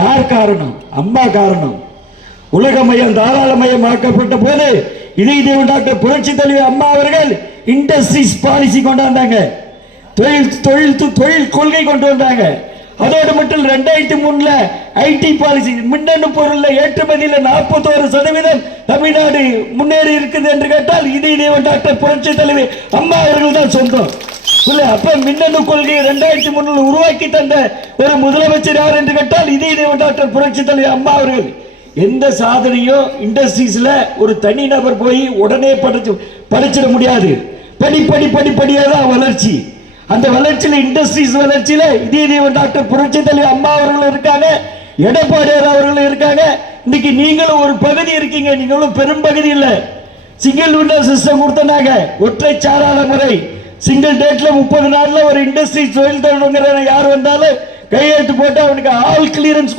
யார் காரணம்? அம்மா காரணம். உலகமயம் தாராளமயமாக்கப்பட்ட போது இதய தேவன் டாக்டர் புரட்சி தலைவி அம்மா அவர்கள் இண்டஸ்ட்ரீஸ் பாலிசி கொண்டாந்தாங்க, தொழில் கொள்கை கொண்டு வந்தாங்க. அதோடு மட்டும் 2003 ஐடி பாலிசி, மின்னணு பொருள் ஏற்றுமதியில் 41% தமிழ்நாடு முன்னேறி இருக்குது என்று கேட்டால் இதய தேவன் டாக்டர் புரட்சி தலைவி அம்மா அவர்கள் தான் சொந்தம். அப்ப மின்னணு கொள்கையை 2003 உருவாக்கி தந்த ஒரு முதலமைச்சர் யார் என்று கேட்டால் இதய தேவன் டாக்டர் புரட்சி தலைவி அம்மா அவர்கள். எந்த சாதனையும் இண்டஸ்ட்ரீஸ்ல ஒரு தனி நபர் போய் உடனே படிச்சிட முடியாது. படிப்படியாக தான் வளர்ச்சி. அந்த வளர்ச்சியில இண்டஸ்ட்ரீஸ் வளர்ச்சியில இதய தேவன் டாக்டர் புரட்சி தலைவி அம்மா அவர்கள் இருக்காங்க, எடப்பாடியார் அவர்கள் இருக்காங்க. இன்னைக்கு நீங்களும் ஒரு பகுதி இருக்கீங்க, நீங்களும் பெரும் பகுதி இல்ல. சிங்கிள் விண்டோ சிஸ்டம் கொடுத்தனாங்க, ஒற்றை சாராத முறை. சிங்கிள் டேட்ல 30 நாள்ல ஒரு இண்டஸ்ட்ரி தொழில் தொடங்குற யார் வந்தாலும் கையெழுத்து போட்டு அவனுக்கு ஆல் கிளியரன்ஸ்